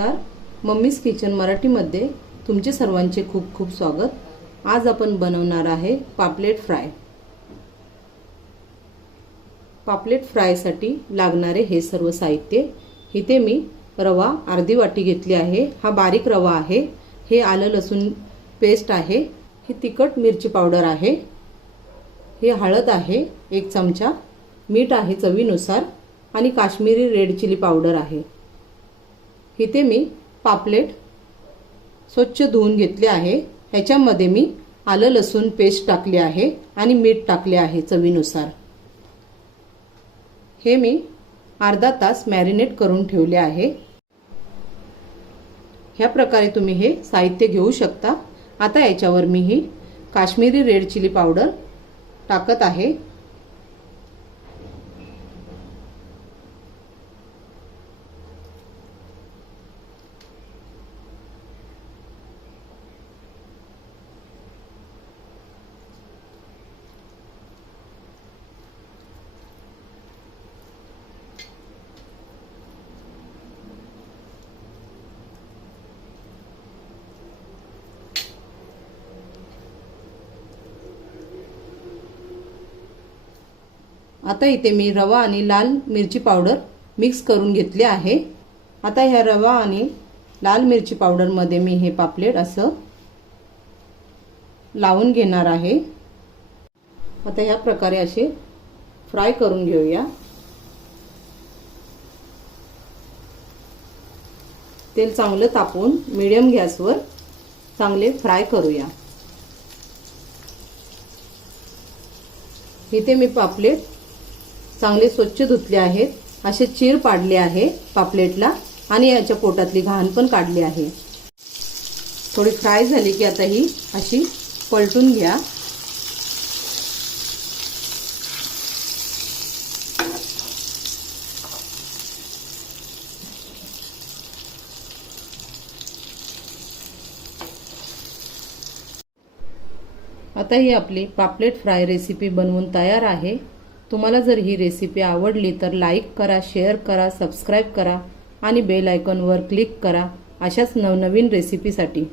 नमस्कार, mummies kitchen मराठीमध्ये तुमचे सर्वांचे खूप खूप स्वागत। आज आपण बनवणार आहे पापलेट फ्राय। पापलेट फ्रायसाठी लागणारे हे सर्व साहित्य। इथे मी रवा अर्धी वाटी घेतली आहे। हा बारीक रवा आहे। हे आलं लसूण पेस्ट आहे। ही तिखट मिरची पावडर आहे। हे हळद आहे 1 चमचा, मीठ आहे चवीनुसार आणि काश्मीरी रेड चिली पावडर आहे। इथे मी पापलेट स्वच्छ धुवून घेतले आहे। ह्याच्यामध्ये मी आलं लसूण पेस्ट टाकले आहे आणि मीठ टाकले आहे चवीनुसार। हे मी अर्धा तास मॅरिनेट करून ठेवले आहे। ह्या प्रकारे तुम्ही हे साहित्य घेऊ शकता। आता याच्यावर मी ही काश्मीरी रेड चिली पावडर टाकत आहे। आता इथे मी रवा आणि लाल मिरची पावडर मिक्स करून घेतले आहे। आता ह्या रवा आणि लाल मिरची पावडर मध्ये मी हे पापलेट असं लावून घेणार आहे। आता ह्या प्रकारे असे फ्राय करून घेऊया। तेल चांगलं तापवून मीडियम गॅसवर चांगले फ्राय करूया। इथे मी पापलेट चांगले स्वच्छ धुतले आहेत। असे चीर पाडले आहे पापलेटला आणि याच्या पोटातली घाण पण काढली आहे। थोडी फ्राय झाली की आता ही अशी पलटून घ्या। आता ही आपली पापलेट फ्राय रेसिपी बनवून तयार आहे। तुम्हाला जर ही रेसिपी आवडली तर लाईक करा, शेअर करा, सबस्क्राइब करा आणि बेल आयकॉनवर क्लिक करा अशाच नवनवीन रेसिपीसाठी।